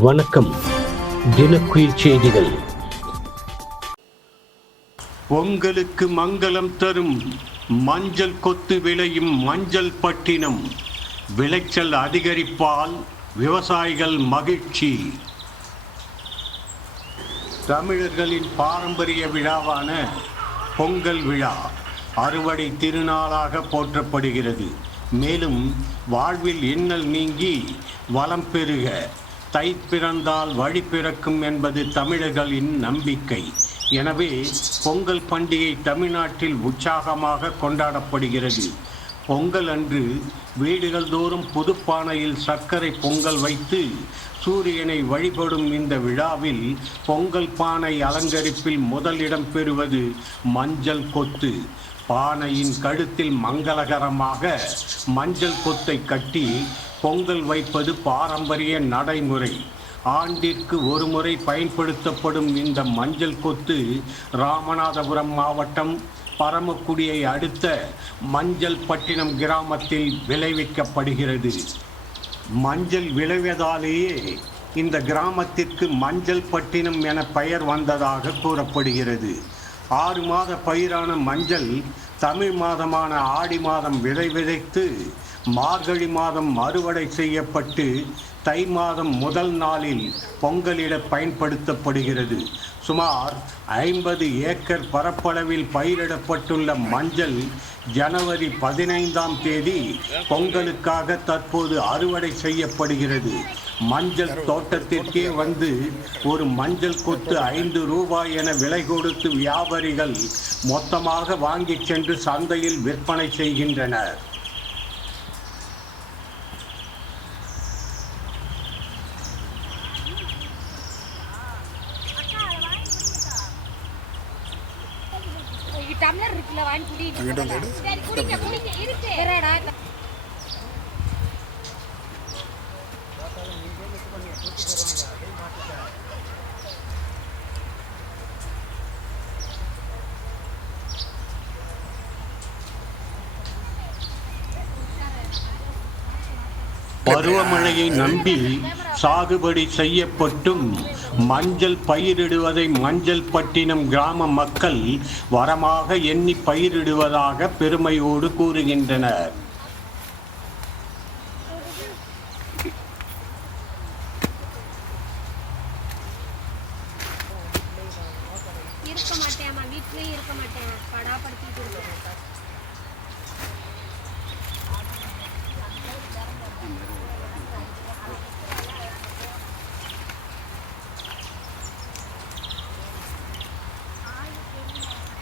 வணக்கம். தினக்குயில் செய்திகள். பொங்கலுக்கு மங்களம் தரும் மஞ்சள் கொத்து விளையும் மஞ்சள் பட்டினம். விளைச்சல் அதிகரிப்பால் விவசாயிகள் மகிழ்ச்சி. தமிழர்களின் பாரம்பரிய விழாவான பொங்கல் விழா அறுவடை திருநாளாக போற்றப்படுகிறது. மேலும் வாழ்வில் இன்னல் நீங்கி வளம் பெறுக. தை பிறந்தால் வழி பிறக்கும் என்பது தமிழர்களின் நம்பிக்கை. எனவே பொங்கல் பண்டிகை தமிழ்நாட்டில் உற்சாகமாக கொண்டாடப்படுகிறது. பொங்கல் அன்று வீடுகள் தோறும் புதுப்பானையில் சர்க்கரை பொங்கல் வைத்து சூரியனை வழிபடும் இந்த விழாவில் பொங்கல் பானை அலங்கரிப்பில் முதலிடம் பெறுவது மஞ்சள் கொத்து. பானையின் கழுத்தில் மங்களகரமாக மஞ்சள் கொத்தை கட்டி பொங்கல் வைப்பது பாரம்பரிய நடைமுறை. ஆண்டிற்கு ஒருமுறை பயன்படுத்தப்படும் இந்த மஞ்சள் கொத்து ராமநாதபுரம் மாவட்டம் பரமக்குடியை அடுத்த மஞ்சள் பட்டினம் கிராமத்தில் விளைவிக்கப்படுகிறது. மஞ்சள் விளைவதாலேயே இந்த கிராமத்திற்கு மஞ்சள் பட்டினம் என பெயர் வந்ததாக கூறப்படுகிறது. ஆறு மாத பயிரான மஞ்சள் தமிழ் மாதமான ஆடி மாதம் விதை விதைத்து மார்கழி மாதம் அறுவடை செய்யப்பட்டு தை மாதம் முதல் நாளில் பொங்கலிட பயன்படுத்தப்படுகிறது. சுமார் ஐம்பது ஏக்கர் பரப்பளவில் பயிரிடப்பட்டுள்ள மஞ்சள் ஜனவரி பதினைந்தாம் தேதி பொங்கலுக்காக தற்போது அறுவடை செய்யப்படுகிறது. மஞ்சள் தோட்டத்திற்கே வந்து ஒரு மஞ்சள் கொத்து ஐந்து ரூபாய் என விலை கொடுத்து வியாபாரிகள் மொத்தமாக வாங்கிச் சென்று சந்தையில் விற்பனை செய்கின்றனர். பருவமழையை நம்பி சாகுபடி செய்யப்பட்டும் மஞ்சள் பயிரிடுவதை மஞ்சள் பட்டினம் கிராம மக்கள் வரமாக எண்ணி பயிரிடுவதாக பெருமையோடு கூறுகின்றனர்.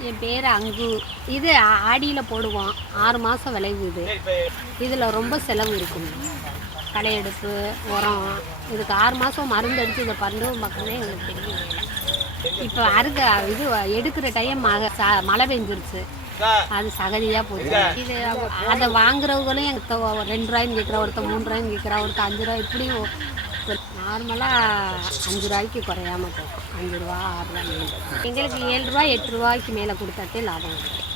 என் பேர் அங்கு. இது ஆடியில் போடுவோம். ஆறு மாதம் விளைவு இது இதில் ரொம்ப செலவு இருக்கும். களையெடுப்பு உரம் இதுக்கு ஆறு மாதம் மருந்து அடித்து இதை பருவம் பக்கமே எங்களுக்கு பெரிய இப்போ அறுக்க இது எடுக்கிற டைம் மழை ச- மழை பெஞ்சிருச்சு. அது சகதியாக போச்சு. இது அதை வாங்குறவங்களும் எங்கள் ரெண்டு ரூபாயும் கேட்குறா ஒருத்தர் மூணு ரூபாயும் கேட்குறா ஒருத்தர் அஞ்சு ரூபா இப்படி நார்மலாக அஞ்சு ரூபாய்க்கு குறையாம போகும். அஞ்சு ரூபா ஆறு ரூபா எங்களுக்கு ஏழு ரூபா எட்டு ரூபாய்க்கு மேலே கொடுத்தாத்தே லாபம். இருக்குது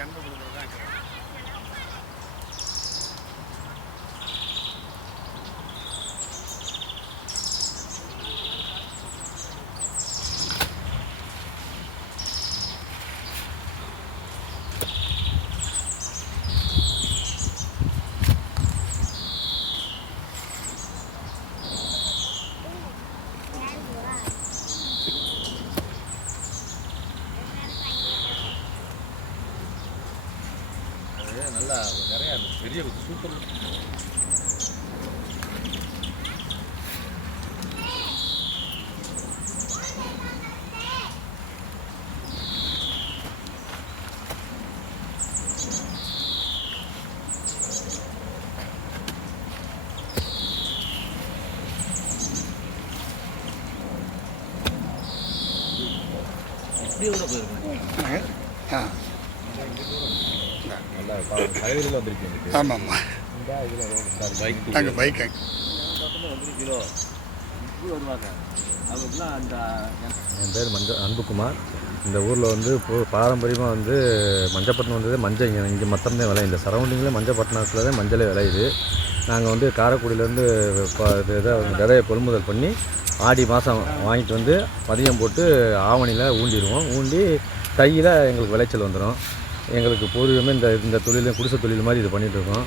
அன்பு கொடுக்குறது நல்லா நிறையா பெரிய சூப்பர் இப்படியே கூட போயிருக்கேன் ஆ நாங்கள் பைக்கு என் பேர் மஞ்ச அன்புக்குமார். இந்த ஊரில் வந்து இப்போ பாரம்பரியமாக வந்து மஞ்சப்பட்டினம் வந்தது மஞ்சள் இங்கே இங்கே மொத்தமே விளையும். இந்த சரௌண்டிங்கில் மஞ்சப்பட்டினத்தில் தான் மஞ்சளே விளையுது. நாங்கள் வந்து காரைக்குடியிலேருந்து இதை விதையை கொள்முதல் பண்ணி ஆடி மாதம் வாங்கிட்டு வந்து பதியம் போட்டு ஆவணியில் ஊண்டிடுவோம். ஊண்டி தையில் எங்களுக்கு விளைச்சல் வந்துடும் எங்களுக்கு பூர்வீகமே இந்த இந்த தொழில் குடிசை தொழில் மாதிரி இது பண்ணிகிட்ருக்கோம்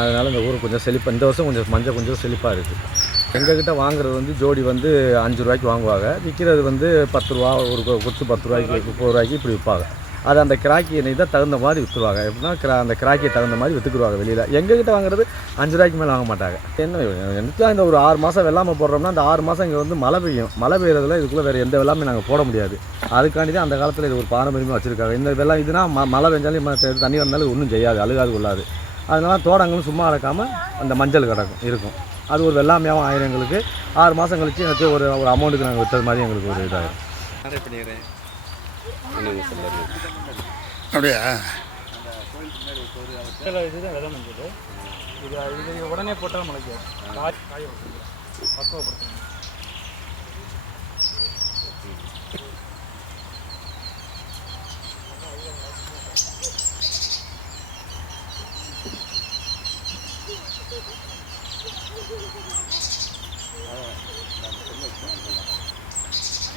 அதனால் இந்த ஊர் கொஞ்சம் செழிப்பாக இந்த வருஷம் கொஞ்சம் மஞ்சள் கொஞ்சம் செழிப்பாக இருக்குது எங்ககிட்ட வாங்குறது வந்து ஜோடி வந்து அஞ்சு ரூபாய்க்கு வாங்குவாங்க. விற்கிறது வந்து பத்து ரூபா ஒரு கொடுத்து பத்து ரூபாய்க்கு முப்பது ரூபாய்க்கு இப்படி விற்பாங்க அது அந்த கிராக்கி எண்ணெய் தான் தகுந்த மாதிரி விற்றுருவாங்க எப்படின்னா கிரா அந்த கிராக்கியை தகுந்த மாதிரி விற்றுக்குருவாங்க வெளியில். எங்ககிட்ட வாங்குறது அஞ்சு ரூபாய்க்கு மேலே வாங்க மாட்டாங்க. என்ன எனக்கு இந்த ஒரு ஆறு மாதம் வெள்ளாமை போடுறோம்னா அந்த ஆறு மாதம் இங்கே வந்து மழை பெய்யும். மழை பெய்யறதுல இதுக்குள்ளே வேறு எந்த வெள்ளாமே நாங்கள் போட முடியாது. அதுக்காண்டி தான் அந்த காலத்தில் இது ஒரு பாரம்பரியமாக வச்சுருக்காங்க. இந்த வெள்ளம் இதுனா ம மழை பெஞ்சாலும் தண்ணி வந்தாலும் ஒன்றும் செய்யாது. அழுகாது கொள்ளாது. அதனால தோடங்களும் சும்மா அடக்காமல் அந்த மஞ்சள் கிடக்கும் இருக்கும். அது ஒரு வெள்ளாமையாகவும் ஆயிரம் எங்களுக்கு. ஆறு மாதம் கழிச்சு எனக்கு ஒரு ஒரு அமௌண்ட்டுக்கு நாங்கள் விற்றது மாதிரி எங்களுக்கு ஒரு இதாயிரும். அப்படியா? இதுதான் விதை மஞ்சள். இது இது உடனே போட்டால் முளைக்காது. காய் பக்குவப்படுத்தணும்.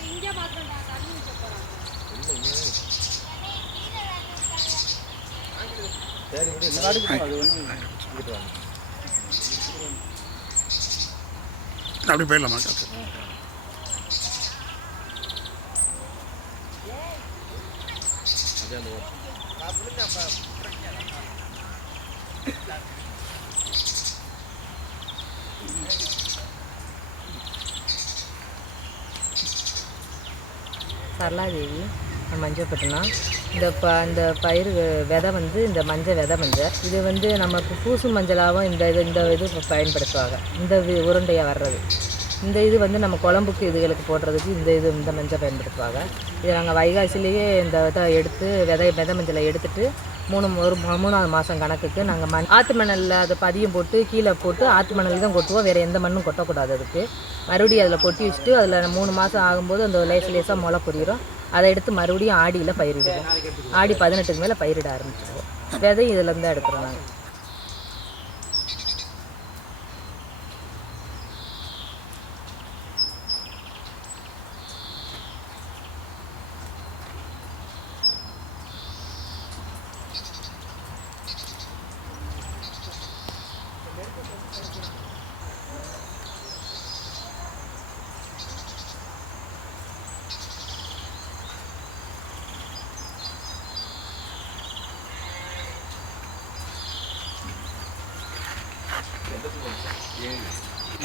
இந்த காட்டுக்கு போ, அது ஒன்றும் இங்கிட்டு வாங்க அப்படி போயிடலாமா சரளாதேவி மஞ்சள் மஞ்சப்பட்டினம் இந்த ப இந்த பயிர் விதை வந்து இந்த மஞ்சள் விதை மஞ்சள் இது வந்து நமக்கு பூசு மஞ்சளாகவும் இந்த இது இந்த இது பயன்படுத்துவாங்க. இந்த இது உருண்டையாக வர்றது. இந்த இது வந்து நம்ம குழம்புக்கு இதுகளுக்கு போடுறதுக்கு இந்த இது இந்த மஞ்சள் பயன்படுத்துவாங்க. இதை நாங்கள் வைகாசிலேயே இந்த இதை எடுத்து விதை விதை மஞ்சளை எடுத்துகிட்டு மூணு ஒரு மூணாவது மாதம் கணக்குக்கு நாங்கள் மண் ஆற்று மணலில் அதை பதியம் போட்டு கீழே போட்டு ஆற்று மணல் தான் கொட்டுவோம். வேறு எந்த மண்ணும் கொட்டக்கூடாது அதுக்கு. மறுபடியும் அதில் கொட்டி வச்சுட்டு அதில் மூணு மாதம் ஆகும்போது அந்த லேச லேசாக முளை புரியிடும் அதை எடுத்து மறுபடியும் ஆடியில் பயிரிடுவோம். ஆடி பதினெட்டுக்கு மேலே பயிரிட ஆரம்பிச்சிடுவோம் விதை இதுலேருந்து தான் எடுக்கிறோம் நாங்கள்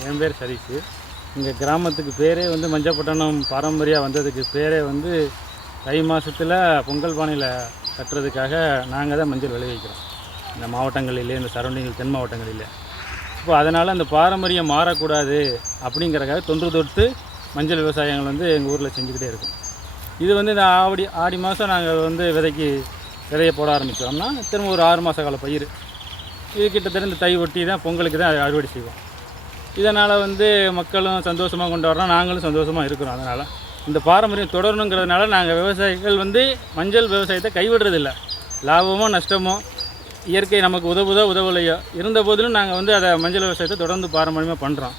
என் பேர் சதீஷ் இங்கே கிராமத்துக்கு பேரே வந்து மஞ்சப்பட்டணம் பாரம்பரியம் வந்ததுக்கு பேரே வந்து தை மாதத்தில் பொங்கல் பானையில் கட்டுறதுக்காக நாங்கள் தான் மஞ்சள் விளைவிக்கிறோம். இந்த மாவட்டங்களிலே இந்த சரௌண்டிங் தென் மாவட்டங்களில். இப்போ அதனால் அந்த பாரம்பரியம் மாறக்கூடாது அப்படிங்கிறக்காக தொன்று தொட்டு மஞ்சள் விவசாயங்கள் வந்து எங்கள் ஊரில் செஞ்சுக்கிட்டே இருக்கும். இது வந்து இந்த ஆடி ஆடி மாதம் நாங்கள் வந்து விதைக்கு விதையை போட ஆரம்பித்தோம்னா திரும்ப ஒரு ஆறு மாத கால பயிர். இது கிட்டத்தட்ட இந்த தை ஒட்டி தான் பொங்கலுக்கு தான் அறுவடை செய்வோம். இதனால் வந்து மக்களும் சந்தோஷமாக கொண்டாடுறோம் நாங்களும் சந்தோஷமாக இருக்கிறோம் அதனால். இந்த பாரம்பரியம் தொடரணுங்கிறதுனால நாங்கள் விவசாயிகள் வந்து மஞ்சள் விவசாயத்தை கைவிடுறதில்ல. லாபமோ நஷ்டமோ இயற்கை நமக்கு உதவுதோ உதவலையோ இருந்த போதிலும் நாங்கள் வந்து அதை மஞ்சள் விவசாயத்தை தொடர்ந்து பாரம்பரியமாக பண்ணுறோம்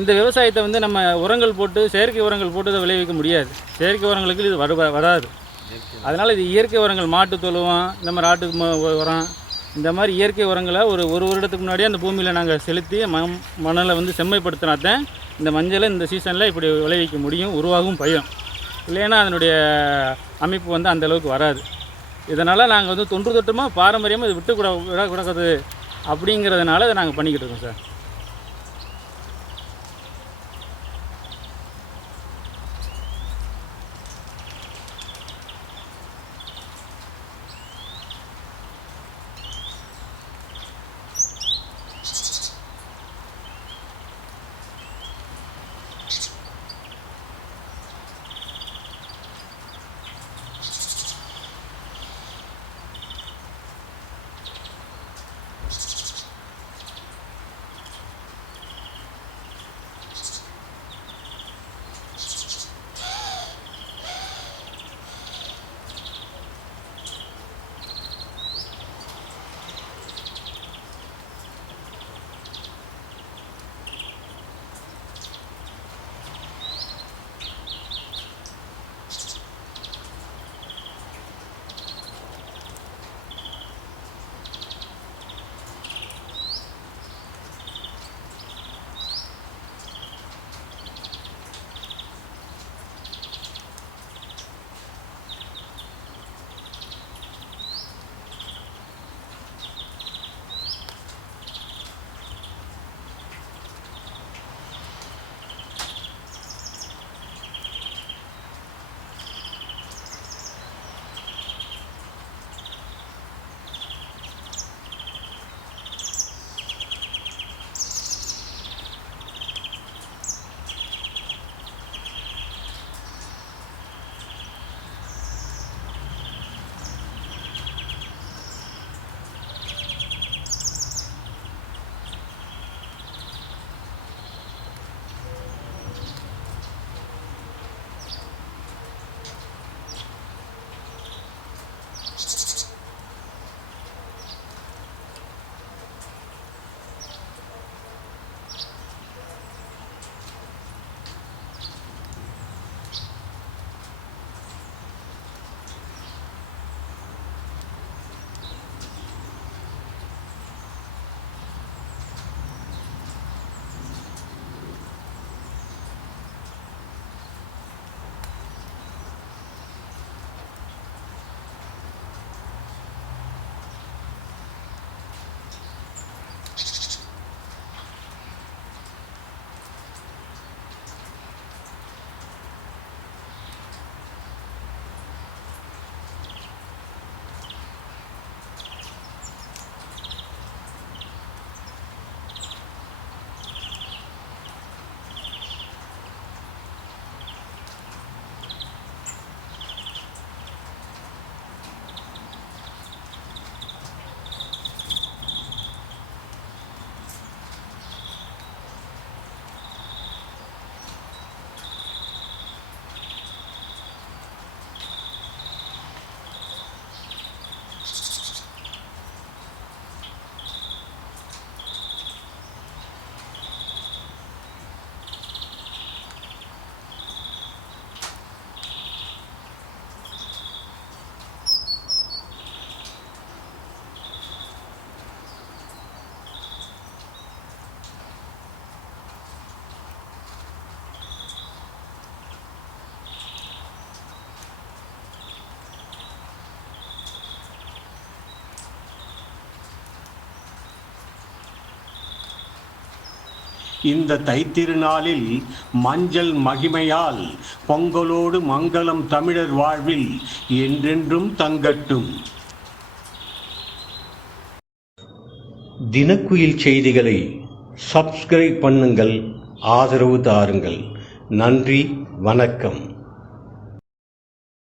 இந்த விவசாயத்தை வந்து நம்ம உரங்கள் போட்டு செயற்கை உரங்கள் போட்டு இதை விளைவிக்க முடியாது. செயற்கை உரங்களுக்கு இது வர வராது. அதனால் இது இயற்கை உரங்கள் மாட்டு தொழுவம் இந்த மாதிரி ஆட்டு உரம் இந்த மாதிரி இயற்கை உரங்களை ஒரு ஒரு வருடத்துக்கு முன்னாடியே அந்த பூமியில் நாங்கள் செலுத்தி மண் மணலை வந்து செம்மைப்படுத்தினா தான் இந்த மஞ்சளை இந்த சீசனில் இப்படி விளைவிக்க முடியும் உருவாகும் பயிரும் இல்லைன்னா அதனுடைய அமைப்பு வந்து அந்தளவுக்கு வராது. இதனால் நாங்கள் வந்து தொன்று தொட்டுமாக பாரம்பரியமாக இது விட்டு கூட விடக்கூடாது அப்படிங்கிறதுனால இதை நாங்கள் பண்ணிக்கிட்டு இருக்கோம் சார். இந்த தைத்திருநாளில் மஞ்சள் மகிமையால் பொங்கலோடு மங்களம் தமிழர் வாழ்வில் என்றென்றும் தங்கட்டும். தினக்குயில் செய்திகளை சப்ஸ்கிரைப் பண்ணுங்கள் ஆதரவு தாருங்கள். நன்றி வணக்கம்.